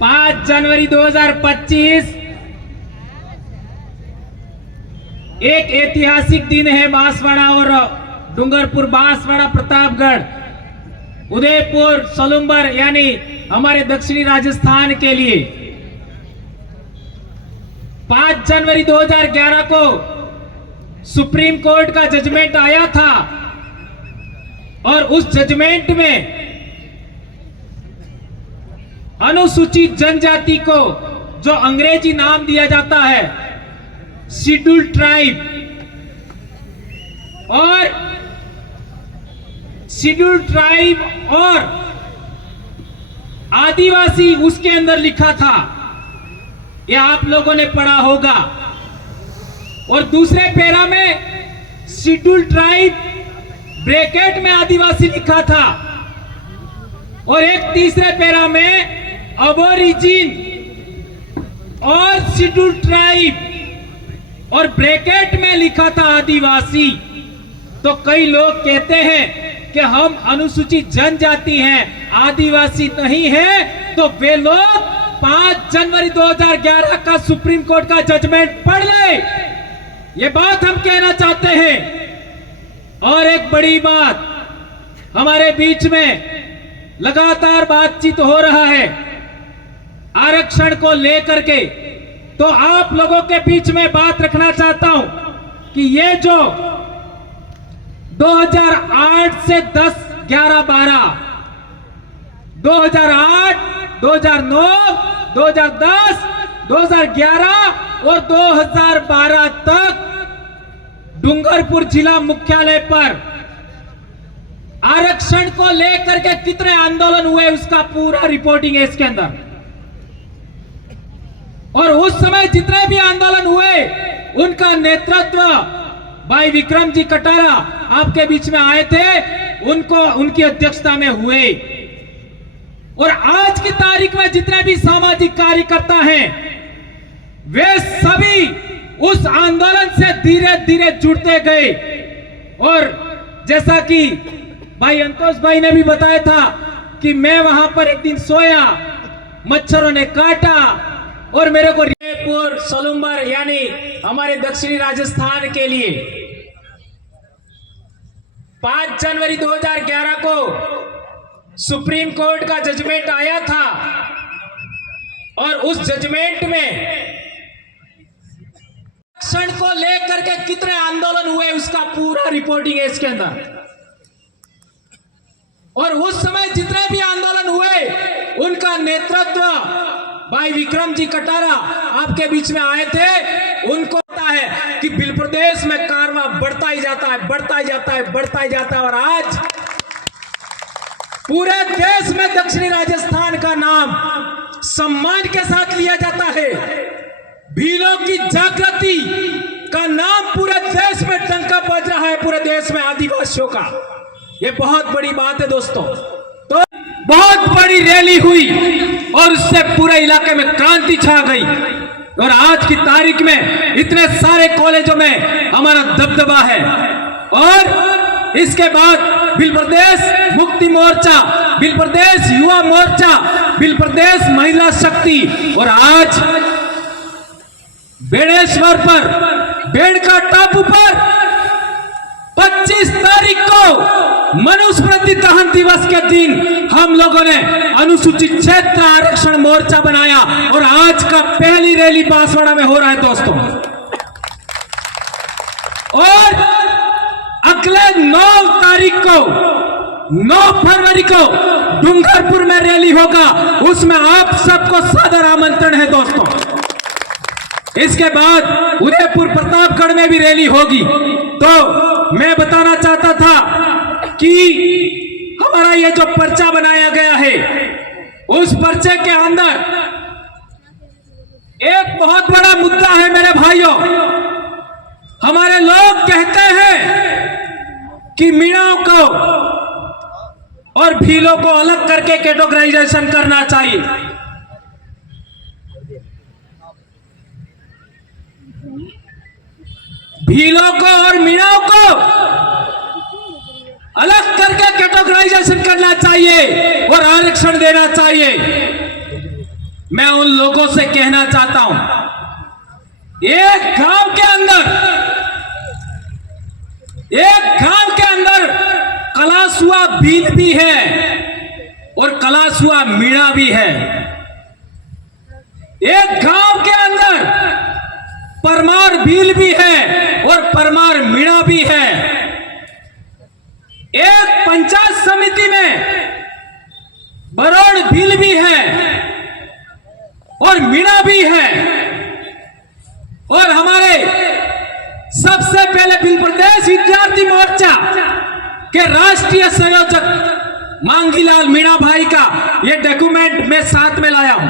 5 जनवरी 2025 एक ऐतिहासिक दिन है। बांसवाड़ा और डूंगरपुर, बांसवाड़ा, प्रतापगढ़, उदयपुर, सोलुम्बर यानी हमारे दक्षिणी राजस्थान के लिए 5 जनवरी 2011 को सुप्रीम कोर्ट का जजमेंट आया था और उस जजमेंट में अनुसूचित जनजाति को जो अंग्रेजी नाम दिया जाता है शेड्यूल्ड ट्राइब और शेड्यूल्ड ट्राइब और आदिवासी उसके अंदर लिखा था, यह आप लोगों ने पढ़ा होगा। और दूसरे पैरा में शेड्यूल्ड ट्राइब ब्रैकेट में आदिवासी लिखा था और एक तीसरे पैरा में अबोरिजिन और शेड्यूल्ड ट्राइब और ब्रैकेट में लिखा था आदिवासी। तो कई लोग कहते हैं कि हम अनुसूचित जनजाति हैं, आदिवासी नहीं है, तो वे लोग 5 जनवरी 2011 का सुप्रीम कोर्ट का जजमेंट पढ़ ले, ये बात हम कहना चाहते हैं। और एक बड़ी बात, हमारे बीच में लगातार बातचीत हो रहा है आरक्षण को लेकर के, तो आप लोगों के बीच में बात रखना चाहता हूं कि ये जो 2008 से 10, 11, 12, 2008, 2009, 2010, 2011 और 2012 तक डूंगरपुर जिला मुख्यालय पर आरक्षण को लेकर के कितने आंदोलन हुए उसका पूरा रिपोर्टिंग है इसके अंदर। और उस समय जितने भी आंदोलन हुए उनका नेतृत्व भाई विक्रम जी कटारा आपके बीच में आए थे, उनकी अध्यक्षता में हुए। और आज की तारीख में जितने भी सामाजिक कार्यकर्ता हैं वे सभी उस आंदोलन से धीरे धीरे जुड़ते गए। और जैसा कि भाई अंतोष भाई ने भी बताया था कि मैं वहां पर एक दिन सोया, मच्छरों ने काटा और मेरे को उदयपुर, सोलुम्बर यानी हमारे दक्षिणी राजस्थान के लिए 5 जनवरी 2011 को सुप्रीम कोर्ट का जजमेंट आया था और उस जजमेंट में आरक्षण को लेकर के कितने आंदोलन हुए उसका पूरा रिपोर्टिंग है इसके अंदर। और उस समय जितने भी आंदोलन हुए उनका नेतृत्व भाई विक्रम जी कटारा आपके बीच में आए थे। उनको पता है कि बिल प्रदेश में कारवां बढ़ता ही जाता है, बढ़ता ही जाता है, बढ़ता ही जाता है। और आज पूरे देश में दक्षिणी राजस्थान का नाम सम्मान के साथ लिया जाता है। भीलों की जागृति का नाम पूरे देश में डंका बज रहा है, पूरे देश में आदिवासियों का। ये बहुत बड़ी बात है दोस्तों। तो बहुत बड़ी रैली हुई और उससे पूरे इलाके में क्रांति छा गई। और आज की तारीख में इतने सारे कॉलेजों में हमारा दबदबा है। और इसके बाद बिल प्रदेश मुक्ति मोर्चा, बिल प्रदेश युवा मोर्चा, बिल प्रदेश महिला शक्ति, और आज बेड़ेश्वर पर, बेड़का टापू पर 25 तारीख को मनुस्मृति दहन दिवस के दिन हम लोगों ने अनुसूचित क्षेत्र आरक्षण मोर्चा बनाया और आज का पहली रैली बांसवाड़ा में हो रहा है दोस्तों। और अगले 9 तारीख को, 9 फरवरी को डूंगरपुर में रैली होगा, उसमें आप सबको सादर आमंत्रण है दोस्तों। इसके बाद उदयपुर, प्रतापगढ़ में भी रैली होगी। तो मैं बताना चाहता था कि हमारा ये जो पर्चा बनाया गया है उस पर्चे के अंदर एक बहुत बड़ा मुद्दा है मेरे भाइयों। हमारे लोग कहते हैं कि मीणाओं को और भीलों को अलग करके कैटेगराइजेशन करना चाहिए। भीलों को और मीणाओं को अलग करके कैटेगराइजेशन करना चाहिए और आरक्षण देना चाहिए। मैं उन लोगों से कहना चाहता हूं, एक गांव के अंदर कलासुआ भील भी है और कलासुआ मीणा भी है। एक गांव के अंदर परमार भील भी है और परमार मीणा भी है। एक पंचायत समिति में बरोड़ भील भी है और मीणा भी है। और हमारे सबसे पहले भील प्रदेश विद्यार्थी मोर्चा के राष्ट्रीय संयोजक मांगीलाल मीणा भाई का यह डॉक्यूमेंट मैं साथ में लाया हूं।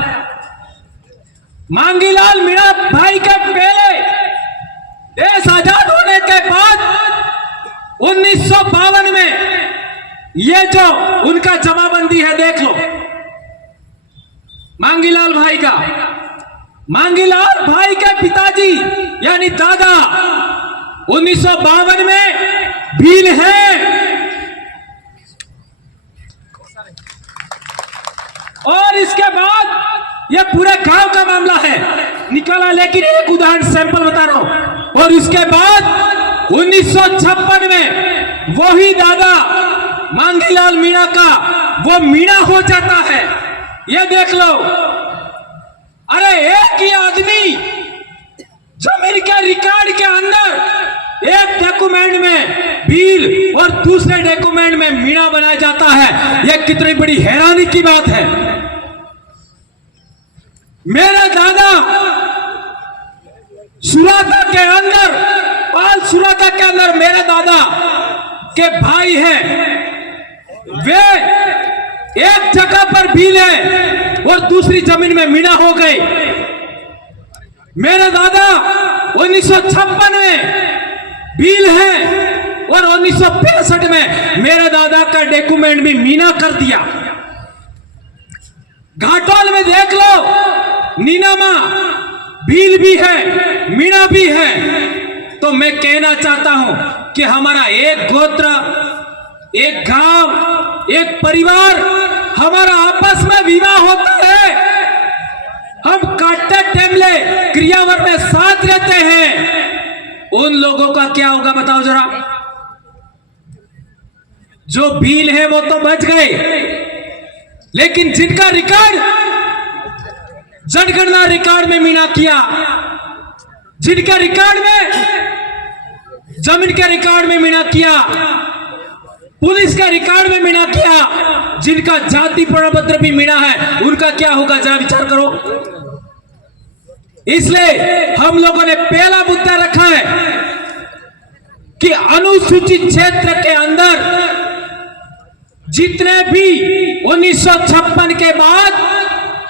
मांगीलाल मीणा भाई के पहले देश आजाद होने के बाद 1952 में ये जो उनका जमाबंदी है देख लो, मांगीलाल भाई का। मांगीलाल भाई के पिताजी यानी दादा 1952 में भील है और इसके बाद यह पूरे गांव का मामला है निकाला, लेकिन एक उदाहरण सैंपल बता रहा हूं। और इसके बाद 1956 में वही दादा मांगीलाल मीणा का वो मीणा हो जाता है। ये देख लो, अरे एक ही आदमी जमीन के रिकॉर्ड के अंदर एक डॉक्यूमेंट में भील और दूसरे डॉक्यूमेंट में मीणा बनाया जाता है। यह कितनी बड़ी हैरानी की बात है। मेरा दादा सुराता के अंदर, पाल सुराता के अंदर मेरे दादा के भाई हैं, वे एक जगह पर भील है और दूसरी जमीन में मीणा हो गए। मेरे दादा 1956 में भील है और 1965 में मेरे दादा का डॉक्यूमेंट भी मीणा कर दिया। घाटोल में देख लो, नीनामा भील भी है, मीणा भी है। तो मैं कहना चाहता हूं कि हमारा एक गोत्र, एक गांव, एक परिवार, हमारा आपस में विवाह होता है, हम काटते टेमले क्रियावर में साथ रहते हैं। उन लोगों का क्या होगा बताओ जरा। जो भील है वो तो बच गए, लेकिन जिनका रिकॉर्ड जनगणना रिकॉर्ड में मीणा किया, जिनके रिकॉर्ड में, जमीन के रिकॉर्ड में मीणा किया, पुलिस के रिकॉर्ड में मीणा किया, जिनका जाति प्रमाण पत्र भी मीणा है, उनका क्या होगा जरा विचार करो। इसलिए हम लोगों ने पहला मुद्दा रखा है कि अनुसूचित क्षेत्र के अंदर जितने भी 1956 के बाद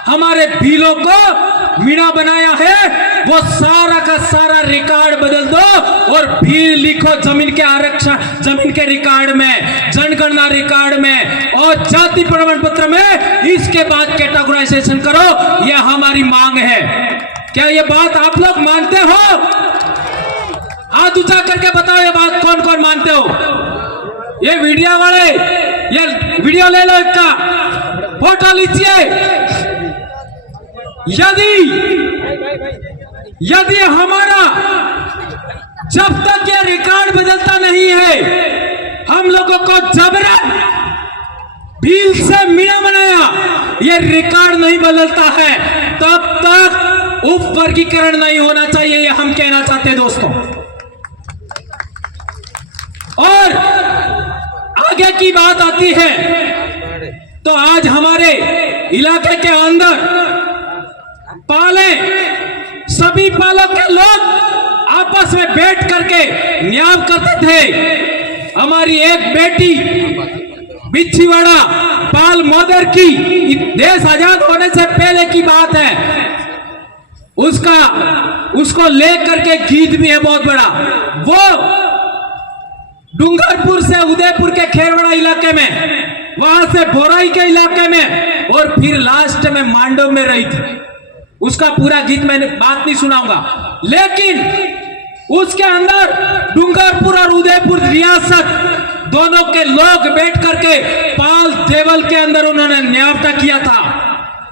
हमारे भीलों को मीणा बनाया है, वो सारा का सारा रिकॉर्ड बदल दो और भील लिखो जमीन के आरक्षण, जमीन के रिकॉर्ड में, जनगणना रिकॉर्ड में और जाति प्रमाण पत्र में। इसके बाद कैटेगराइजेशन करो, यह हमारी मांग है। क्या ये बात आप लोग मानते हो? हाथ ऊंचा करके बताओ ये बात कौन कौन मानते हो। ये वीडियो वाले, ये वीडियो ले लो, इसका फोटो लीजिए। यदि हमारा जब तक ये रिकॉर्ड बदलता नहीं है, हम लोगों को जबरन भील से मीणा बनाया, ये रिकॉर्ड नहीं बदलता है, तब तक उप वर्गीकरण नहीं होना चाहिए, ये हम कहना चाहते हैं दोस्तों। और आगे की बात आती है तो आज हमारे इलाके के अंदर पाले, सभी पालों के लोग आपस में बैठ करके न्याय करते थे। हमारी एक बेटी बिच्छीवाड़ा पाल मोदर की, देश आजाद होने से पहले की बात है, उसको लेकर के गीत भी है बहुत बड़ा। वो डूंगरपुर से उदयपुर के खेरवाड़ा इलाके में, वहां से बोराई के इलाके में और फिर लास्ट में मांडव में रही थी। उसका पूरा गीत मैंने बात नहीं सुनाऊंगा, लेकिन उसके अंदर डूंगरपुर और उदयपुर रियासत दोनों के लोग बैठ करके पाल देवल के अंदर उन्होंने न्यायता किया था।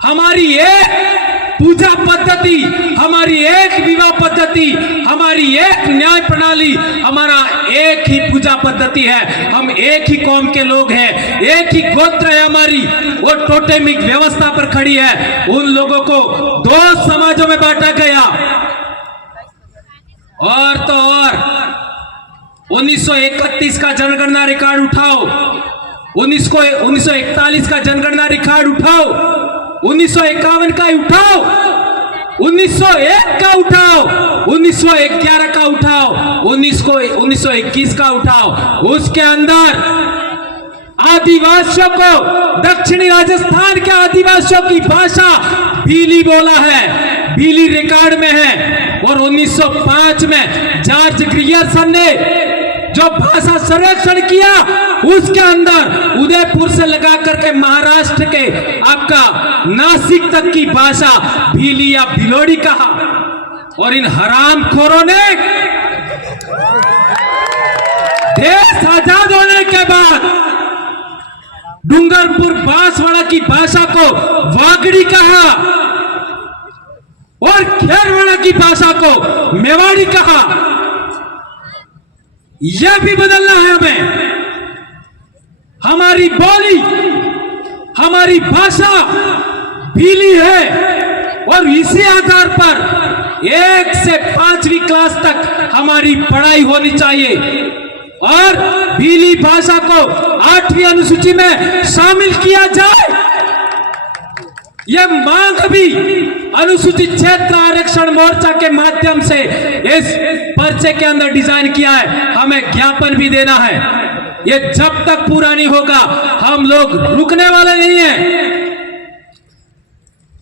हमारी एक पूजा पद्धति, हमारी एक विवाह पद्धति, हमारी एक न्याय प्रणाली, हमारा एक ही पूजा पद्धति है। हम एक ही कौम के लोग हैं, एक ही गोत्र है हमारी। वो टोटेमिक व्यवस्था पर खड़ी है। उन लोगों को दो समाजों में बांटा गया। और तो और 1931 का जनगणना रिकॉर्ड उठाओ, 1941 का जनगणना रिकॉर्ड उठाओ, 1951 का उठाओ, 1901 का उठाओ, 1911 का उठाओ, 1921 का उठाओ। उसके अंदर आदिवासियों को, दक्षिणी राजस्थान के आदिवासियों की भाषा भीली बोला है, भीली रिकॉर्ड में है। और 1905 में जॉर्ज ग्रियर्सन ने जो भाषा संरक्षण किया, उसके अंदर उदयपुर से लगा करके महाराष्ट्र के आपका नासिक तक की भाषा भीली या भिलोड़ी कहा। और इन हरामखोरों ने देश आजाद होने के बाद डूंगरपुर बांसवाड़ा की भाषा को वागड़ी कहा और खेरवाड़ा की भाषा को मेवाड़ी कहा। यह भी बदलना है हमें। हमारी बोली, हमारी भाषा भीली है और इसी आधार पर 1 से 5वीं क्लास तक हमारी पढ़ाई होनी चाहिए। और भीली भाषा को 8वीं अनुसूची में शामिल किया जाए। यह मांग भी अनुसूचित क्षेत्र आरक्षण मोर्चा के माध्यम से इस पर्चे के अंदर डिजाइन किया है। हमें ज्ञापन भी देना है। यह जब तक पूरा नहीं होगा हम लोग रुकने वाले नहीं हैं।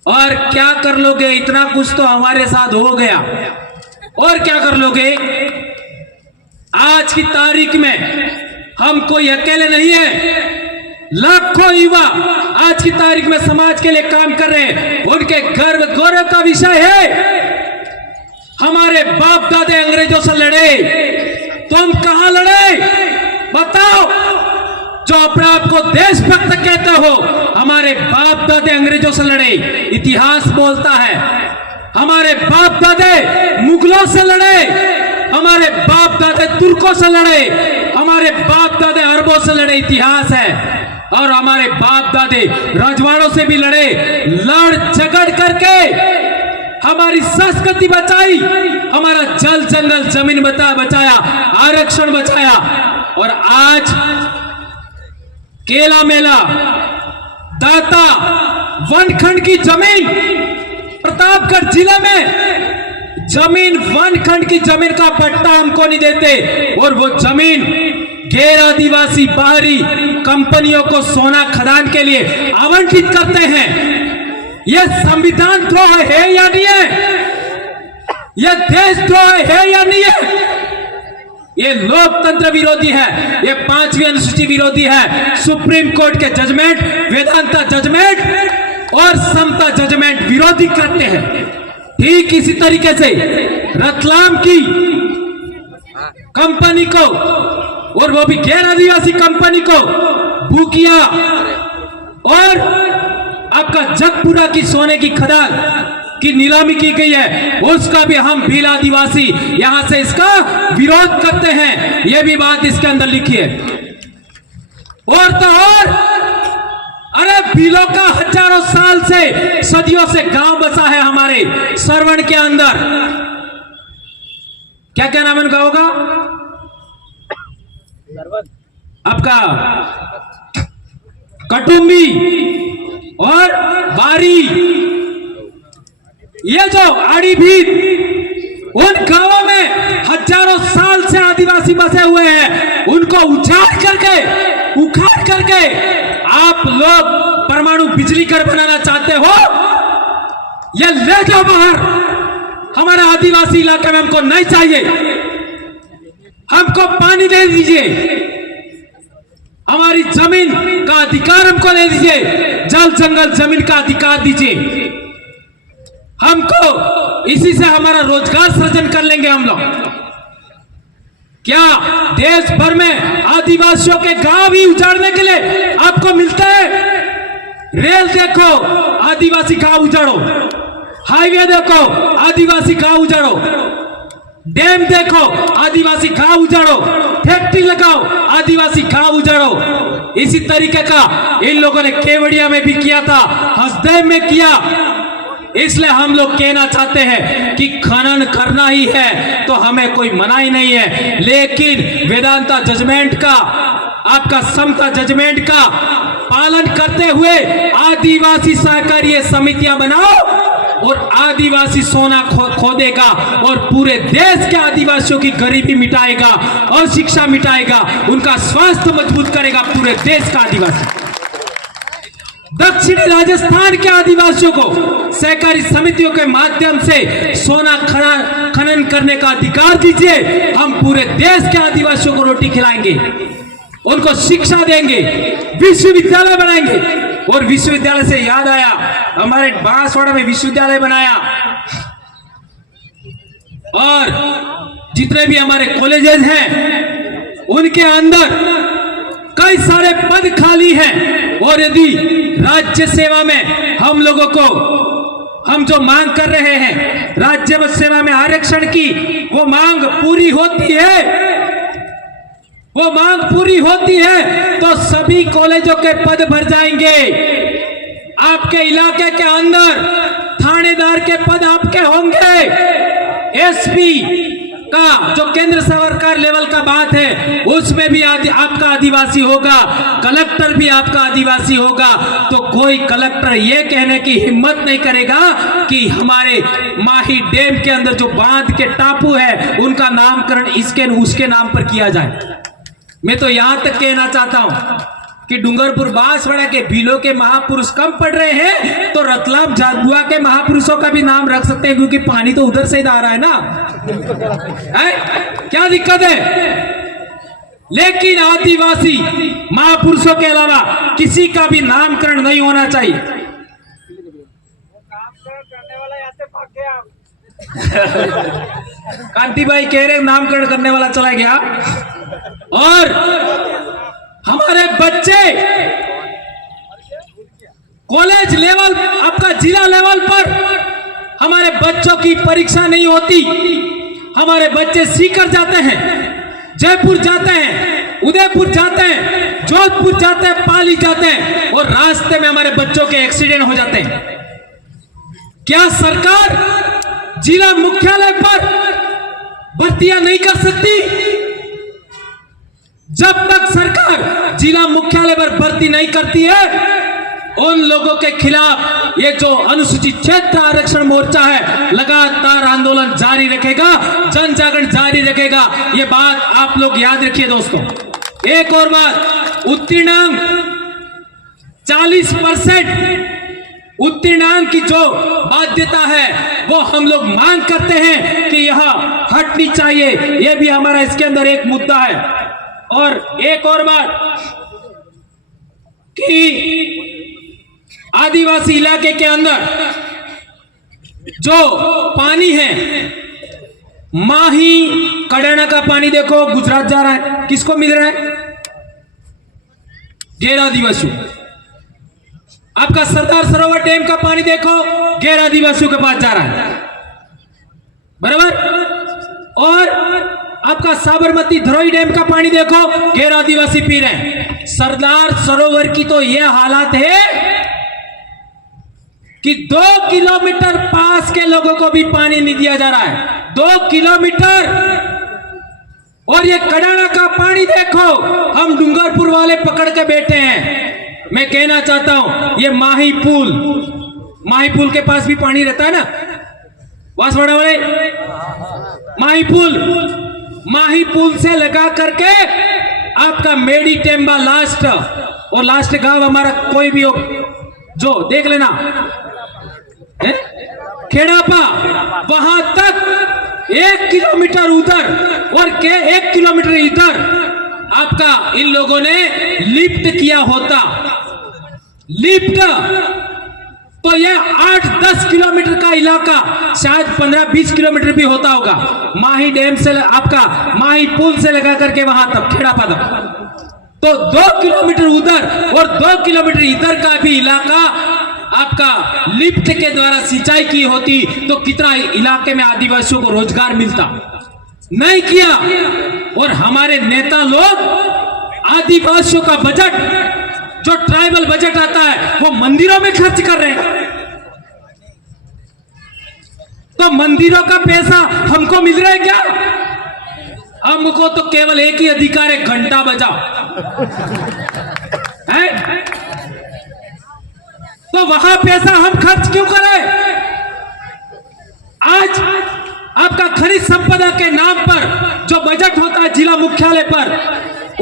और क्या कर लोगे? इतना कुछ तो हमारे साथ हो गया, और क्या कर लोगे? आज की तारीख में हम कोई अकेले नहीं है। लाखों युवा आज की तारीख में समाज के लिए काम कर रहे हैं। उनके गर्व गौरव का विषय है। हमारे बाप दादे अंग्रेजों से लड़े, तुम कहां लड़े? बताओ। जो अपने आप को देशभक्त कहते हो, हमारे बाप दादे अंग्रेजों से लड़े। इतिहास बोलता है हमारे बाप दादे मुगलों से लड़े, हमारे बाप दादे तुर्कों से लड़े, हमारे बाप दादे अरबों से लड़े। इतिहास है। और हमारे बाप दादे रजवाड़ों से भी लड़े। लड़ झगड़ करके हमारी संस्कृति बचाई, हमारा जल जंगल जमीन बचाया, आरक्षण बचाया। और आज केला मेला, दाता, वनखंड की जमीन, प्रतापगढ़ जिले में जमीन, वनखंड की जमीन का पट्टा हमको नहीं देते। और वो जमीन गैर आदिवासी बाहरी कंपनियों को सोना खदान के लिए आवंटित करते हैं। यह संविधान द्रोह है या नहीं है? यह देशद्रोह है या नहीं है? ये लोकतंत्र विरोधी है, ये 5वीं अनुसूची विरोधी है। सुप्रीम कोर्ट के जजमेंट, वेदांता जजमेंट और समता जजमेंट विरोधी करते हैं। ठीक इसी तरीके से रतलाम की कंपनी को, और वो भी गैर आदिवासी कंपनी को, भूकिया और आपका जगपुरा की सोने की खदान की नीलामी की गई है, उसका भी हम भील आदिवासी यहां से इसका विरोध करते हैं। यह भी बात इसके अंदर लिखी है। और तो और अरे भीलों का हजारों साल से, सदियों से गांव बसा है हमारे सरवण के अंदर। क्या क्या नाम इनका होगा आपका? कटुंबी और बारी, ये जो आड़ी भीत, उन गांवों में हजारों साल से आदिवासी बसे हुए हैं। उनको उजाड़ करके, उखाड़ करके आप लोग परमाणु बिजली घर बनाना चाहते हो? ये ले जाओ बाहर। हमारे आदिवासी इलाके में हमको नहीं चाहिए। हमको पानी दे दीजिए, हमारी जमीन का अधिकार हमको दे दीजिए, जल जंगल जमीन का अधिकार दीजिए हमको। इसी से हमारा रोजगार सृजन कर लेंगे हम लोग। क्या देश भर में आदिवासियों के गांव भी उजाड़ने के लिए आपको मिलता है? रेल देखो, आदिवासी गांव उजाड़ो। हाईवे देखो, आदिवासी गांव उजाड़ो। डैम देखो, आदिवासी गांव उजाड़ो। फैक्ट्री लगाओ, आदिवासी गांव उजाड़ो। इसी तरीके का इन लोगों ने केवड़िया में भी किया था, हसदेव में किया। इसलिए हम लोग कहना चाहते हैं कि खनन करना ही है तो हमें कोई मनाही नहीं है, लेकिन वेदांता जजमेंट का, आपका समता जजमेंट का पालन करते हुए आदिवासी सहकारी समितियां बनाओ और आदिवासी सोना खोदेगा और पूरे देश के आदिवासियों की गरीबी मिटाएगा और शिक्षा मिटाएगा, उनका स्वास्थ्य मजबूत करेगा पूरे देश का आदिवासी। दक्षिणी राजस्थान के आदिवासियों को सहकारी समितियों के माध्यम से सोना खनन करने का अधिकार दीजिए। हम पूरे देश के आदिवासियों को रोटी खिलाएंगे, उनको शिक्षा देंगे, विश्वविद्यालय बनाएंगे। और विश्वविद्यालय से याद आया, हमारे बांसवाड़ा में विश्वविद्यालय बनाया और जितने भी हमारे कॉलेजेस हैं उनके अंदर कई सारे पद खाली हैं। और यदि राज्य सेवा में हम लोगों को, हम जो मांग कर रहे हैं राज्य सेवा में आरक्षण की, वो मांग पूरी होती है, वो मांग पूरी होती है तो सभी कॉलेजों के पद भर जाएंगे। आपके इलाके के अंदर थानेदार के पद आपके होंगे। एसपी का जो केंद्र सरकार लेवल का बात है उसमें भी आपका आदिवासी होगा, कलेक्टर भी आपका आदिवासी होगा। तो कोई कलेक्टर ये कहने की हिम्मत नहीं करेगा कि हमारे माही डैम के अंदर जो बांध के टापू है उनका नामकरण इसके उसके नाम पर किया जाए। मैं तो यहां तक कहना चाहता हूं कि डूंगरपुर बांसवाड़ा के भीलों के महापुरुष कम पड़ रहे हैं तो रतलाम झाबुआ के महापुरुषों का भी नाम रख सकते हैं, क्योंकि पानी तो उधर से ही आ रहा है ना, है? क्या दिक्कत है? लेकिन आदिवासी महापुरुषों के अलावा किसी का भी नामकरण नहीं होना चाहिए। कांति भाई कह रहे नामकरण करने वाला चला गया। और हमारे बच्चे कॉलेज लेवल, आपका जिला लेवल पर हमारे बच्चों की परीक्षा नहीं होती। हमारे बच्चे सीकर जाते हैं, जयपुर जाते हैं, उदयपुर जाते हैं, जोधपुर जाते हैं, पाली जाते हैं और रास्ते में हमारे बच्चों के एक्सीडेंट हो जाते हैं। क्या सरकार जिला मुख्यालय पर भर्तियां नहीं कर सकती? जब तक सरकार जिला मुख्यालय पर भर्ती नहीं करती है उन लोगों के खिलाफ ये जो अनुसूचित क्षेत्र आरक्षण मोर्चा है लगातार आंदोलन जारी रखेगा, जन जागरण जारी रखेगा। ये बात आप लोग याद रखिए दोस्तों। एक और बात, उत्तीर्णांक 40% उत्तीर्णांक की जो बाध्यता है वो हम लोग मांग करते हैं कि यह हटनी चाहिए। यह भी हमारा इसके अंदर एक मुद्दा है। और एक और बात कि आदिवासी इलाके के अंदर जो पानी है, माही कड़ाना का पानी देखो गुजरात जा रहा है, किसको मिल रहा है? गैर आदिवासियों। आपका सरदार सरोवर डैम का पानी देखो गैर आदिवासियों के पास जा रहा है, बराबर। और आपका साबरमती धरोई डैम का पानी देखो गैर आदिवासी पी रहे हैं। सरदार सरोवर की तो यह हालत है कि 2 किलोमीटर पास के लोगों को भी पानी नहीं दिया जा रहा है, 2 किलोमीटर। और ये कड़ाना का पानी देखो, हम डूंगरपुर वाले पकड़ के बैठे हैं। मैं कहना चाहता हूं ये माही पुल के पास भी पानी रहता है ना, बांसवाड़ा वाले। माही पुल से लगा करके आपका मेडी टेम्बा लास्ट, और लास्ट गांव हमारा कोई भी हो जो देख लेना, खेड़ापा, वहां तक 1 किलोमीटर उधर और 1 किलोमीटर इधर आपका इन लोगों ने लिफ्ट किया होता। लिफ्ट तो यह 8-10 किलोमीटर का इलाका शायद 15-20 किलोमीटर भी होता होगा। माही डैम से आपका माही पुल से लगा करके वहां तक खेड़ापा तक तो 2 किलोमीटर उधर और 2 किलोमीटर इधर का भी इलाका आपका लिफ्ट के द्वारा सिंचाई की होती तो कितना इलाके में आदिवासियों को रोजगार मिलता। नहीं किया। और हमारे नेता लोग आदिवासियों का बजट, जो ट्राइबल बजट आता है, वो मंदिरों में खर्च कर रहे हैं। तो मंदिरों का पैसा हमको मिल रहा है क्या? हमको तो केवल एक ही अधिकार है, घंटा बजाओ है? तो वहां पैसा हम खर्च क्यों करें? आज आपका खनिज संपदा के नाम पर जो बजट होता है जिला मुख्यालय पर,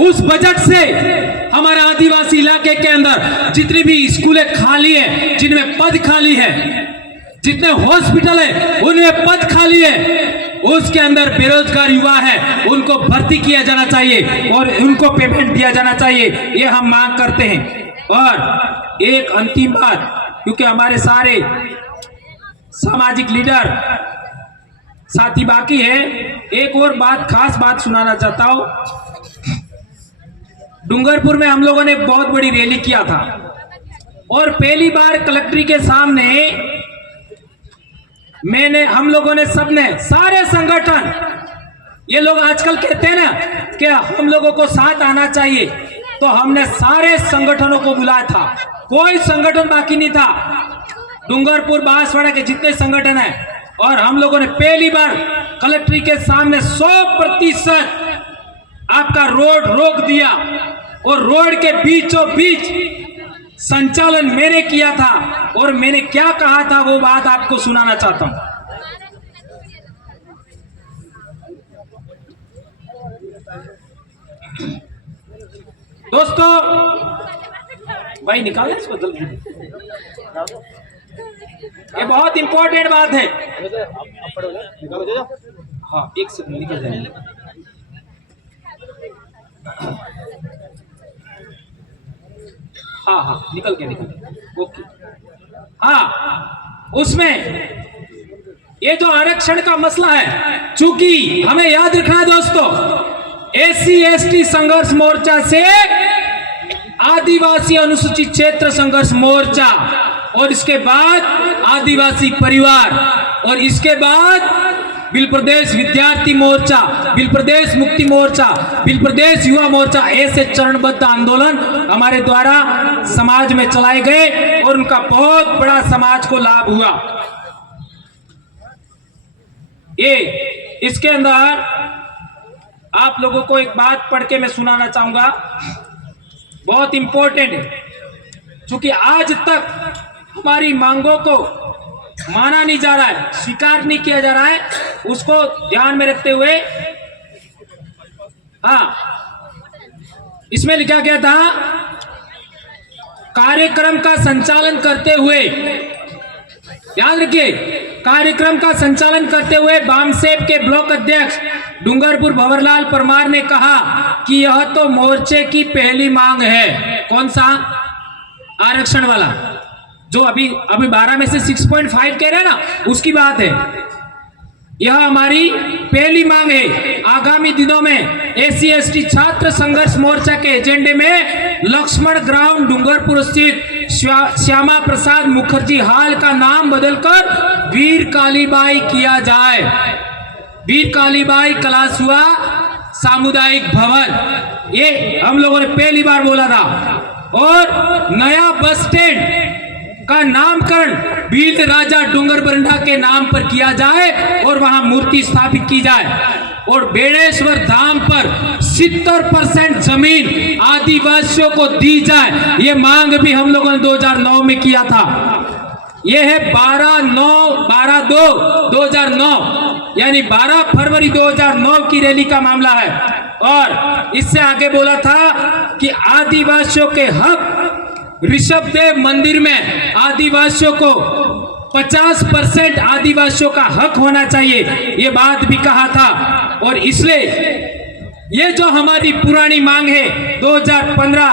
उस बजट से हमारे आदिवासी इलाके के अंदर जितनी भी स्कूलें खाली है, जिनमें पद खाली है, जितने हॉस्पिटल है उनमें पद खाली है, उसके अंदर बेरोजगार युवा है, उनको भर्ती किया जाना चाहिए और उनको पेमेंट दिया जाना चाहिए। ये हम मांग करते हैं। और एक अंतिम बात, क्योंकि हमारे सारे सामाजिक लीडर साथी बाकी है, एक और बात, खास बात सुनाना चाहता हूं। डूंगरपुर में हम लोगों ने बहुत बड़ी रैली किया था और पहली बार कलेक्ट्री के सामने हम लोगों ने सबने, सारे संगठन, ये लोग आजकल कहते हैं ना कि हम लोगों को साथ आना चाहिए, तो हमने सारे संगठनों को बुलाया था, कोई संगठन बाकी नहीं था। डूंगरपुर बांसवाड़ा के जितने संगठन है, और हम लोगों ने पहली बार कलेक्ट्री के सामने 100% आपका रोड रोक दिया और रोड के बीचों बीच संचालन मैंने किया था। और मैंने क्या कहा था वो बात आपको सुनाना चाहता हूं। दोस्तों, भाई निकाल इसको जल्दी, ये बहुत इंपॉर्टेंट बात है। हाँ, एक सेकंड निकल जाएंगे। हाँ हाँ, निकल गया। ओके। हाँ, उसमें ये जो आरक्षण का मसला है, चूंकि हमें याद रखना है दोस्तों, SC/ST संघर्ष मोर्चा से आदिवासी अनुसूचित क्षेत्र संघर्ष मोर्चा, और इसके बाद आदिवासी परिवार, और इसके बाद बिल प्रदेश विद्यार्थी मोर्चा, बिल प्रदेश मुक्ति मोर्चा, बिल प्रदेश युवा मोर्चा, ऐसे चरणबद्ध आंदोलन हमारे द्वारा समाज में चलाए गए और उनका बहुत बड़ा समाज को लाभ हुआ। ये इसके अंदर आप लोगों को एक बात पढ़ के मैं सुनाना चाहूंगा, बहुत इंपॉर्टेंट है, क्योंकि आज तक हमारी मांगों को माना नहीं जा रहा है, स्वीकार नहीं किया जा रहा है, उसको ध्यान में रखते हुए। हाँ, इसमें लिखा गया था, कार्यक्रम का संचालन करते हुए, याद रखिए, कार्यक्रम का संचालन करते हुए बामसेब के ब्लॉक अध्यक्ष डूंगरपुर भंवरलाल परमार ने कहा कि यह तो मोर्चे की पहली मांग है। कौन सा? आरक्षण वाला, जो अभी 12 में से 6.5 कह रहे हैं ना, उसकी बात है। यह हमारी पहली मांग है। आगामी दिनों में SC/ST छात्र संघर्ष मोर्चा के एजेंडे में लक्ष्मण ग्राउंड डूंगरपुर स्थित श्यामा प्रसाद मुखर्जी हॉल का नाम बदलकर वीर कालीबाई किया जाए। वीर कालीबाई कलासुआ सामुदायिक भवन, ये हम लोगों ने पहली बार बोला था। और नया बस स्टैंड का नामकरण वीर राजा डूंगरबरंडा के नाम पर किया जाए और वहां मूर्ति स्थापित की जाए। और बेड़ेश्वर धाम पर 70% जमीन आदिवासियों को दी जाए, ये मांग भी हम लोगों ने 2009 में किया था। यह है 12/2/2009, यानी 12 फरवरी 2009 की रैली का मामला है। और इससे आगे बोला था कि आदिवासियों के हक, ऋषभदेव मंदिर में आदिवासियों को 50% आदिवासियों का हक होना चाहिए, ये बात भी कहा था। और इसलिए ये जो हमारी पुरानी मांग है, 2015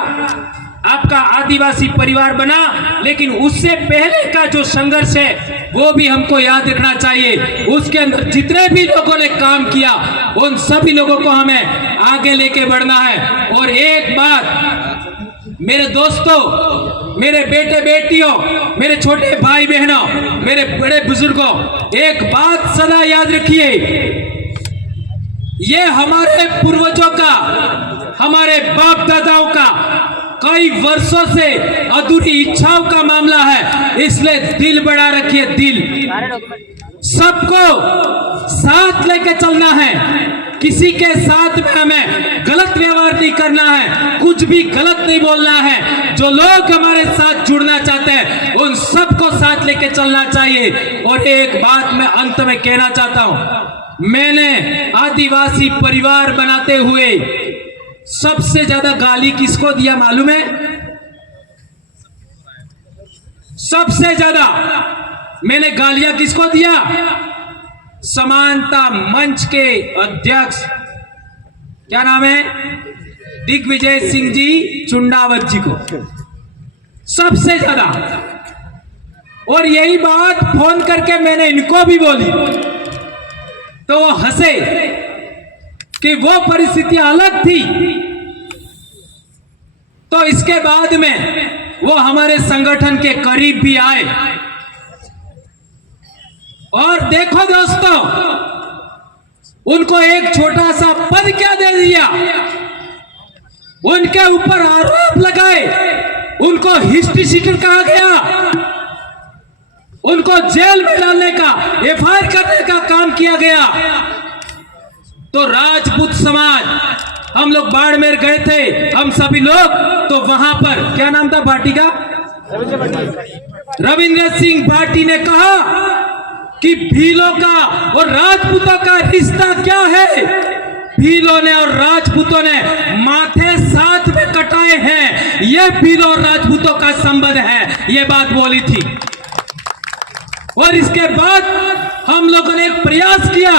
आपका आदिवासी परिवार बना, लेकिन उससे पहले का जो संघर्ष है वो भी हमको याद रखना चाहिए। उसके अंदर जितने भी लोगों ने काम किया, उन सभी लोगों को हमें आगे लेके बढ़ना है। और एक बात मेरे दोस्तों, मेरे बेटे बेटियों, मेरे छोटे भाई बहनों, मेरे बड़े बुजुर्गों, एक बात सदा याद रखिए, ये हमारे पूर्वजों का, हमारे बाप दादाओं का कई वर्षों से अधूरी इच्छाओं का मामला है, इसलिए दिल बढ़ा रखिए, दिल। सबको साथ लेके चलना है, किसी के साथ में हमें गलत व्यवहार नहीं करना है, कुछ भी गलत नहीं बोलना है। जो लोग हमारे साथ जुड़ना चाहते हैं उन सबको साथ लेके चलना चाहिए। और एक बात मैं अंत में कहना चाहता हूं, मैंने आदिवासी परिवार बनाते हुए सबसे ज्यादा गाली किसको दिया मालूम है? सबसे ज्यादा मैंने गालियां किसको दिया? समानता मंच के अध्यक्ष, क्या नाम है, दिग्विजय सिंह जी चुंडावत जी को सबसे ज्यादा। और यही बात फोन करके मैंने इनको भी बोली तो वो हंसे कि वो परिस्थिति अलग थी। तो इसके बाद में वो हमारे संगठन के करीब भी आए। और देखो दोस्तों, उनको एक छोटा सा पद क्या दे दिया, उनके ऊपर आरोप लगाए, उनको हिस्ट्री सीटर कहा गया, उनको जेल में डालने का, एफआईआर करने का काम किया गया। तो राजपूत समाज, हम लोग बाड़मेर गए थे, हम सभी लोग, तो वहां पर क्या नाम था भाटी का, रविंद्र सिंह भाटी ने कहा कि भीलों का और राजपूतों का रिश्ता क्या है। भीलों ने और राजपूतों ने माथे साथ में कटाए हैं, यह भीलों और राजपूतों का संबंध है, यह बात बोली थी। और इसके बाद हम लोगों ने एक प्रयास किया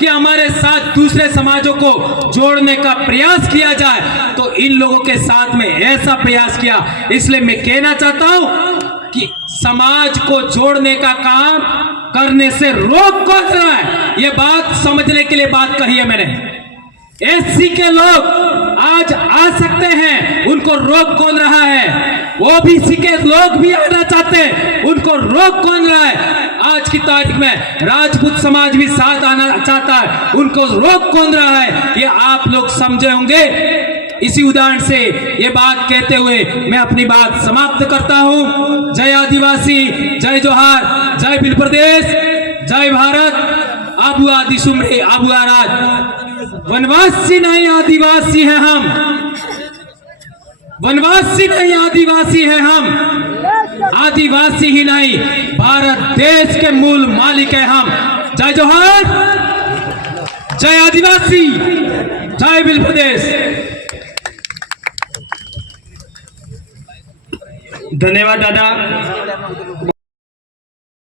कि हमारे साथ दूसरे समाजों को जोड़ने का प्रयास किया जाए, तो इन लोगों के साथ में ऐसा प्रयास किया। इसलिए मैं कहना चाहता हूं कि समाज को जोड़ने का काम करने से रोक कौन रहा है, यह बात समझने के लिए बात कही है मैंने। एससी के लोग आज आ सकते हैं, उनको रोक कौन रहा है? ओबीसी के लोग भी आना चाहते हैं, उनको रोक कौन रहा है? आज की तारीख में राजपूत समाज भी साथ आना चाहता है, उनको रोक कौन रहा है? ये आप लोग समझे होंगे। इसी उदाहरण से ये बात कहते हुए मैं अपनी बात समाप्त करता हूं। जय आदिवासी, जय जोहार, जय बिल प्रदेश, जय भारत। आबू आदि सुमरे आबू आराज, वनवासी नहीं आदिवासी है हम, वनवासी नहीं आदिवासी है हम, आदिवासी ही नहीं भारत देश के मूल मालिक है हम। जय जोहार, जय आदिवासी, जय बिल प्रदेश। धन्यवाद दादा।